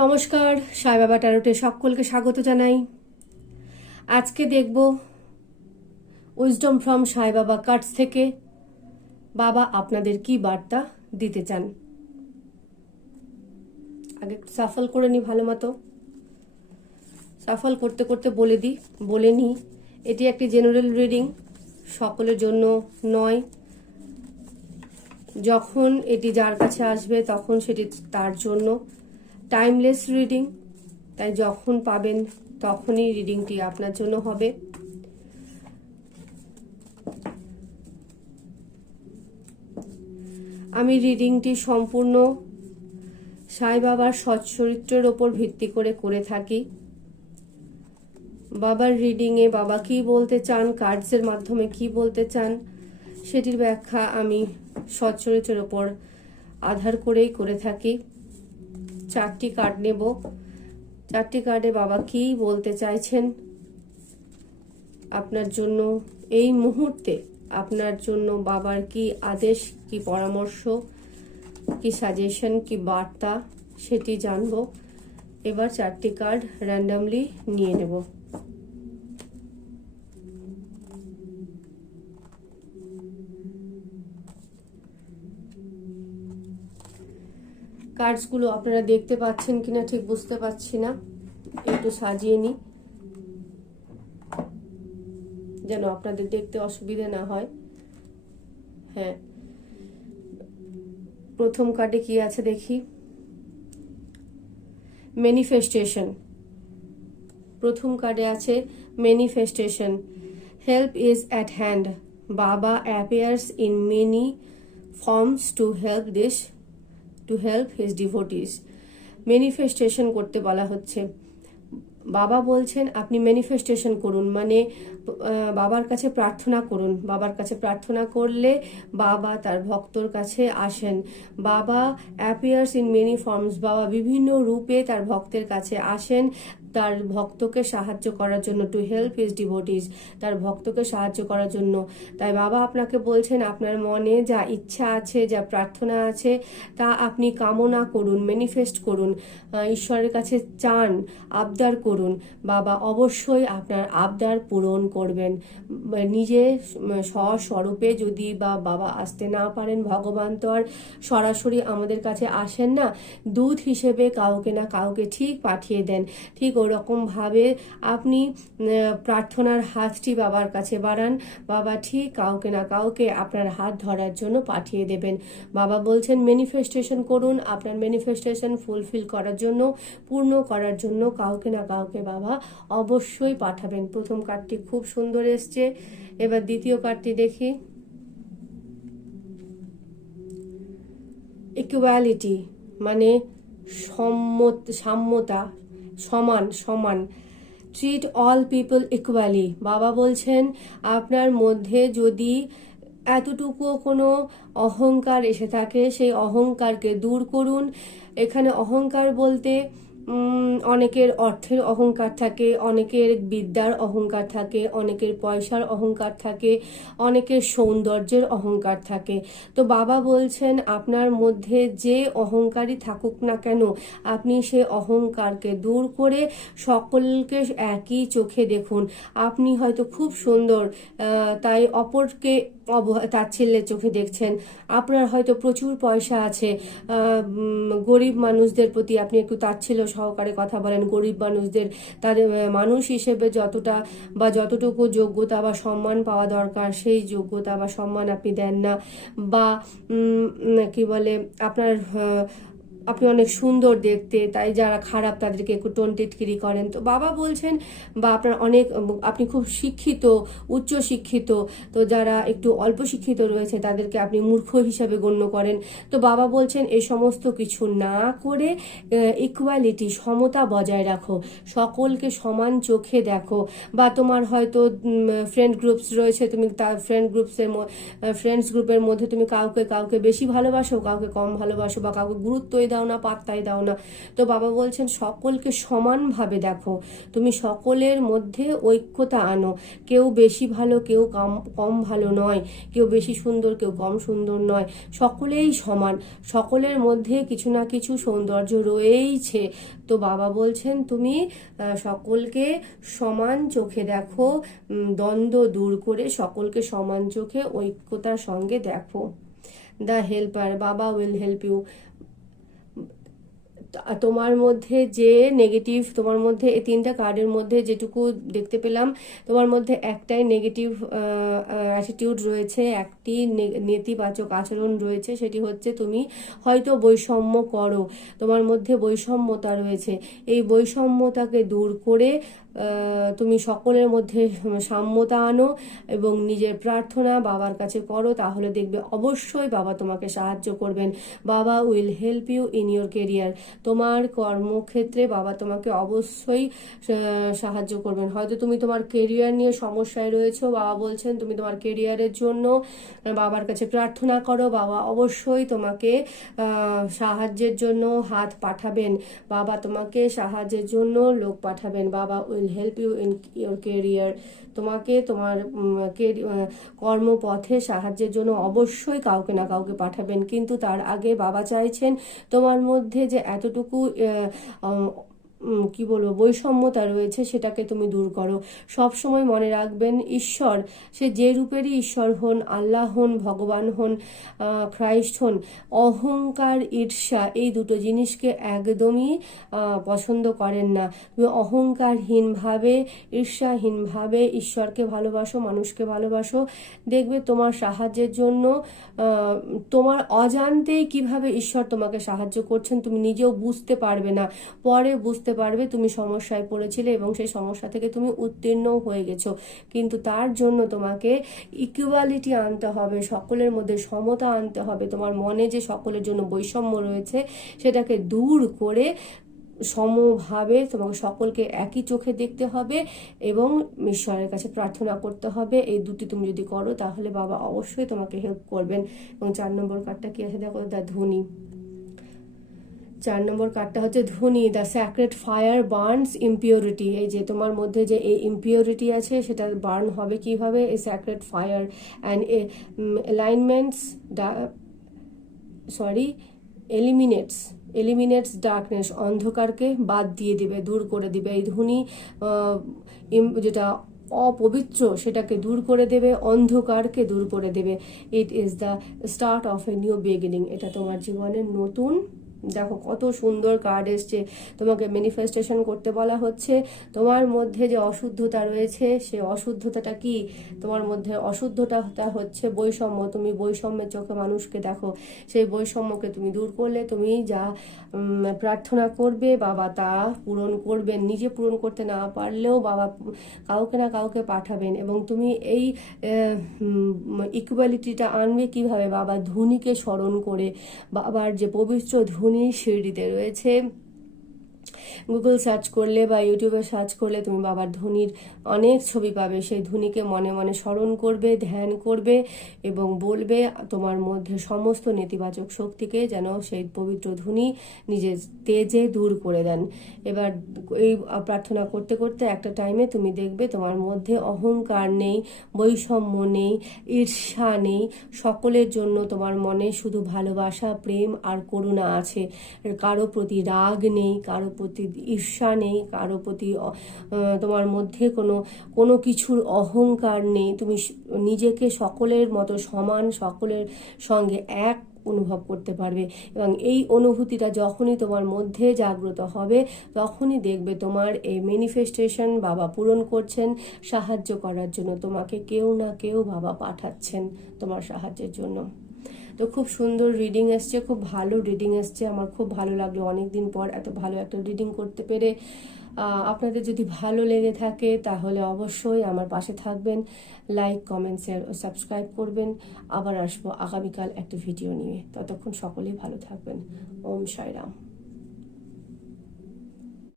নমস্কার, সাই বাবা ট্যারোটে সকলকে স্বাগত জানাই। আজকে দেখব উইজডম ফ্রম সাই বাবা কার্ডস থেকে বাবা আপনাদের কি বার্তা দিতে চান। আগে সাফল করে নিই ভালো মতো। সাফল করতে করতে বলে দিই বলে নিই এটি একটি জেনারেল রিডিং সকলের জন্য নয়। যখন এটি যার কাছে আসবে, তখন সেটি তার জন্য। টাইমলেস রিডিং তাই যখন পাবেন তখনই রিডিংটি আপনার জন্য হবে। আমি রিডিংটি সম্পূর্ণ সাই বাবার সচ্চরিত্রের ওপর ভিত্তি করে করে থাকি। বাবার রিডিংয়ে বাবা কি বলতে চান কার্ডসের মাধ্যমে কি বলতে চান, সেটির ব্যাখ্যা আমি সচ্চরিত্রের ওপর আধার করেই করে থাকি। চারটি কার্ড নেব। চারটি কার্ডে বাবা কি বলতে চাইছেন? আপনার জন্য, এই মুহূর্তে আপনার জন্য বাবার কি আদেশ, কি পরামর্শ, কি সাজেশন কি বার্তা, সেটি জানব। এবার চারটি কার্ড র্যান্ডামলি নিয়ে নেব। কার্ডসগুলো আপনারা দেখতে পাচ্ছেন কিনা ঠিক বুঝতে পারছি না। একটু সাজিয়ে নিই। যেন আপনাদের দেখতে অসুবিধা না হয়। হ্যাঁ। প্রথম কার্ডে কি আছে দেখি? ম্যানিফেস্টেশন প্রথম কার্ডে আছে manifestation help is at hand বাবা appears in many forms to help this to help his devotees manifestation করতে বলা হচ্ছে। বাবা বলছেন, আপনি ম্যানিফেস্টেশন করুন মানে বাবার কাছে প্রার্থনা করুন। বাবার কাছে প্রার্থনা করলে বাবা তার ভক্তর কাছে আসেন। বাবা অ্যাপিয়ার্স ইন মেনি ফর্মস বাবা বিভিন্ন রূপে তার ভক্তের কাছে আসেন। তার ভক্তকে সাহায্য করার জন্য টু হেল্প হিজ ডিভোটিস তার ভক্তকে সাহায্য করার জন্য। তাই বাবা আপনাকে বলছেন, আপনার মনে যা ইচ্ছা আছে, যা প্রার্থনা আছে, তা আপনি কামনা করুন ম্যানিফেস্ট করুন ঈশ্বরের কাছে চান, আবদার করুন। বাবা অবশ্যই আপনার আবদার পূরণ করবেন। নিজে স্বস্বরূপে যদি বা বাবা আসতে না পারেন, ভগবান তো আর সরাসরি আমাদের কাছে আসেন না। দূত হিসেবে কাউকে না কাউকে ঠিক পাঠিয়ে দেন। ঠিক ওরকমভাবে আপনি প্রার্থনার হাতটি বাবার কাছে বাড়ান। বাবা ঠিক কাউকে না কাউকে আপনার হাত ধরার জন্য পাঠিয়ে দেবেন। বাবা বলছেন ম্যানিফেস্টেশন করুন, আপনার ম্যানিফেস্টেশন ফুলফিল করার জন্য, পূর্ণ করার জন্য কাউকে না কাউকে বাবা অবশ্যই পাঠাবেন। প্রথম কার্ডটি খুব সুন্দর এসছে। এবার দ্বিতীয় কার্ডটি দেখি। ইকুয়ালিটি মানে সম্মত, সাম্যতা। সমান সমান। ট্রিট অল পিপল ইকুয়ালি বাবা বলছেন, আপনার মধ্যে যদি এতটুকুও কোনো অহংকার এসে থাকে, সেই অহংকারকে দূর করুন। এখানে অহংকার বলতে অনেকের অর্থের অহংকার থাকে, অনেকের বিদ্যার অহংকার থাকে, অনেকের পয়সার অহংকার থাকে, অনেকের সৌন্দর্যের অহংকার থাকে। তো বাবা বলছেন, আপনার মধ্যে যে অহংকারই থাকুক না কেন, আপনি সে অহংকারকে দূর করে সকলকে একই চোখে দেখুন। আপনি হয়তো খুব সুন্দর তাই অপরকে অব তাচ্ছিল্যের চোখে দেখছেন। আপনার হয়তো প্রচুর পয়সা আছে গরিব মানুষদের প্রতি আপনি একটু তাচ্ছিল্য সহকারে কথা বলেন। গরিব মানুষদের তাদের মানুষ হিসেবে যতটা বা যতটুকু যোগ্যতা বা সম্মান পাওয়া দরকার, সেই যোগ্যতা বা সম্মান আপনি দেন না। বা কি বলে, আপনার আপনি অনেক সুন্দর দেখতে, তাই যারা খারাপ তাদেরকে একটু টোন টিটকিরি করেন। তো বাবা বলছেন, বা আপনার অনেক, আপনি খুব শিক্ষিত, উচ্চ শিক্ষিত, তো যারা একটু অল্প শিক্ষিত রয়েছে তাদেরকে আপনি মূর্খ হিসাবে গণ্য করেন। তো বাবা বলছেন এই সমস্ত কিছু না করে ইকুয়ালিটি সমতা বজায় রাখো, সকলকে সমান চোখে দেখো। বা তোমার হয়তো ফ্রেন্ড গ্রুপস রয়েছে, তুমি তার ফ্রেন্ড গ্রুপসের ফ্রেন্ডস গ্রুপের মধ্যে তুমি কাউকে কাউকে বেশি ভালোবাসো, কাউকে কম ভালোবাসো, বা কাউকে গুরুত্বই দাও না, পাত্তাই দাও না। তো বাবা বলছেন, সকলকে সমানভাবে দেখো, তুমি সকলের মধ্যে ঐক্যতা আনো। কেউ বেশি ভালো, কেউ কম কম ভালো নয়। কেউ বেশি সুন্দর, কেউ কম সুন্দর নয়। সকলেই সমান, সকলের মধ্যে কিছু না কিছু সৌন্দর্য রয়েইছে। তো বাবা বলছেন, তুমি সকলকে সমান চোখে দেখো দ্বন্দ্ব দূর করে সকলকে সমান চোখে ঐক্যতার সঙ্গে দেখো। দ্য হেল্পার, বাবা উইল হেল্প ইউ। তোমার মধ্যে যে নেগেটিভ তোমার মধ্যে এই তিনটা কার্ডের মধ্যে যেটুকু দেখতে পেলাম, তোমার মধ্যে একটাই নেগেটিভ অ্যাটিটিউড রয়েছে, একটি নেতিবাচক আচরণ রয়েছে, সেটি হচ্ছে তুমি হয়তো বৈষম্য করো। তোমার মধ্যে বৈষম্যতা রয়েছে। এই বৈষম্যতাকে দূর করে তুমি সকলের মধ্যে সাম্যতা আনো এবং নিজের প্রার্থনা বাবার কাছে করো, তাহলে দেখবে অবশ্যই বাবা তোমাকে সাহায্য করবেন। বাবা will help you in your career. তোমার কর্মক্ষেত্রে বাবা তোমাকে অবশ্যই সাহায্য করবেন। হয়তো তুমি তোমার কেরিয়ার নিয়ে সমস্যায় রয়েছো, বাবা বলছেন তুমি তোমার কেরিয়ারের জন্য বাবার কাছে প্রার্থনা করো, বাবা অবশ্যই তোমাকে সাহায্যের জন্য হাত পাঠাবেন। বাবা তোমাকে সাহায্যের জন্য লোক পাঠাবেন। বাবা will help you in your career তোমাকে তোমার কর্মপথে সাহায্যের জন্য অবশ্যই কাউকে না কাউকে পাঠাবেন। কিন্তু তার আগে বাবা চাইছেন তোমার মধ্যে যে এতটুকু কি বলব, বৈষম্যতা রয়েছে, সেটাকে তুমি দূর করো। সব সময় মনে রাখবেন, ঈশ্বর, সে যে রূপেরই ঈশ্বর হন, আল্লাহ হন, ভগবান হন খ্রাইস্ট হন, অহংকার, ঈর্ষা, এই দুটো জিনিসকে একদমই পছন্দ করেন না। তুমি অহংকারহীনভাবে ঈর্ষাহীনভাবে ঈশ্বরকে ভালোবাসো, মানুষকে ভালোবাসো, দেখবে তোমার সাহায্যের জন্য তোমার অজান্তেই কীভাবে ঈশ্বর তোমাকে সাহায্য করছেন তুমি নিজেও বুঝতে পারবে না। পরে বুঝতে পারবে, তুমি সমস্যায় পড়েছিলে এবং সেই সমস্যা থেকে তুমি উত্তীর্ণ হয়ে গেছো। কিন্তু তার জন্য তোমাকে ইকুয়ালিটি আনতে হবে, সকলের মধ্যে সমতা আনতে হবে। তোমার মনে যে সকলের জন্য বৈষম্য রয়েছে, সেটাকে দূর করে সমভাবে তোমাকে সকলকে একই চোখে দেখতে হবে এবং ঈশ্বরের কাছে প্রার্থনা করতে হবে। এই দুটি তুমি যদি করো, তাহলে বাবা অবশ্যই তোমাকে হেল্প করবেন। এবং চার নম্বর কার্ডটা কি আছে? দেখো দ্য ধনী। চার নম্বর কার্ডটা হচ্ছে ধনী the sacred fire burns impurity এই যে তোমার মধ্যে যে এই ইম্পিওরিটি আছে, সেটা বার্ন হবে কীভাবে? এই sacred fire and alignments sorry eliminates eliminates darkness অন্ধকারকে বাদ দিয়ে দিবে, দূর করে দিবে। এই ইম- যেটা অপবিত্র, সেটাকে দূর করে দেবে, অন্ধকারকে দূর করে দেবে। It is the start of a new beginning এটা তোমার জীবনের নতুন দেখো কত সুন্দর কার্ড এসছে। তোমাকে ম্যানিফেস্টেশন করতে বলা হচ্ছে। তোমার মধ্যে যে অশুদ্ধতা রয়েছে, সে অশুদ্ধতাটা কি? তোমার মধ্যে অশুদ্ধতা হচ্ছে বৈষম্য। তুমি বৈষম্যের চোখে মানুষকে দেখো। সেই বৈষম্যকে তুমি দূর করলে তুমি যা প্রার্থনা করবে, বাবা তা পূরণ করবেন। নিজে পূরণ করতে না পারলেও বাবা কাউকে না কাউকে পাঠাবেন। এবং তুমি এই ইকুয়ালিটিটা আনবে কীভাবে? বাবা ধুনিকে স্মরণ করে। বাবার যে পবিত্র ধুনি শিরডিতে রয়েছে। গুগল সার্চ করলে বা ইউটিউবে সার্চ করলে তুমি বাবার ধনির অনেক ছবি পাবে। সেই ধুনিকে মনে মনে স্মরণ করবে, ধ্যান করবে এবং বলবে তোমার মধ্যে সমস্ত নেতিবাচক শক্তিকে যেন সেই পবিত্র ধুনি নিজের তেজে দূর করে দেন। এবার এই প্রার্থনা করতে করতে একটা টাইমে তুমি দেখবে তোমার মধ্যে অহংকার নেই, বৈষম্য নেই, ঈর্ষা নেই। সকলের জন্য তোমার মনে শুধু ভালোবাসা, প্রেম আর করুণা আছে। কারও প্রতি রাগ নেই, কারও প্রতি ঈর্ষা নেই, কারও প্রতি তোমার মধ্যে কোনো কোনো কিছুর অহংকার নেই। তুমি নিজেকে সকলের মতো সমান, সকলের সঙ্গে এক অনুভব করতে পারবে এবং এই অনুভূতিটা যখনই তোমার মধ্যে জাগ্রত হবে, তখনই দেখবে তোমার এই ম্যানিফেস্টেশন বাবা পূরণ করছেন, সাহায্য করার জন্য। তোমাকে কেউ না কেউ বাবা পাঠাচ্ছেন তোমার সাহায্যের জন্য। তো খুব সুন্দর রিডিং এসছে, খুব ভালো রিডিং এসছে। আমার খুব ভালো লাগল অনেক দিন পর এত ভালো একটা রিডিং করতে পেরে। আপনাদের যদি ভালো লেগে থাকে তাহলে অবশ্যই আমার পাশে থাকবেন লাইক কমেন্ট শেয়ার ও সাবস্ক্রাইব করবেন। আবার আসব আগামীকাল একটা ভিডিও নিয়ে। ততক্ষণ সকলেই ভালো থাকবেন। ওম সাইরাম।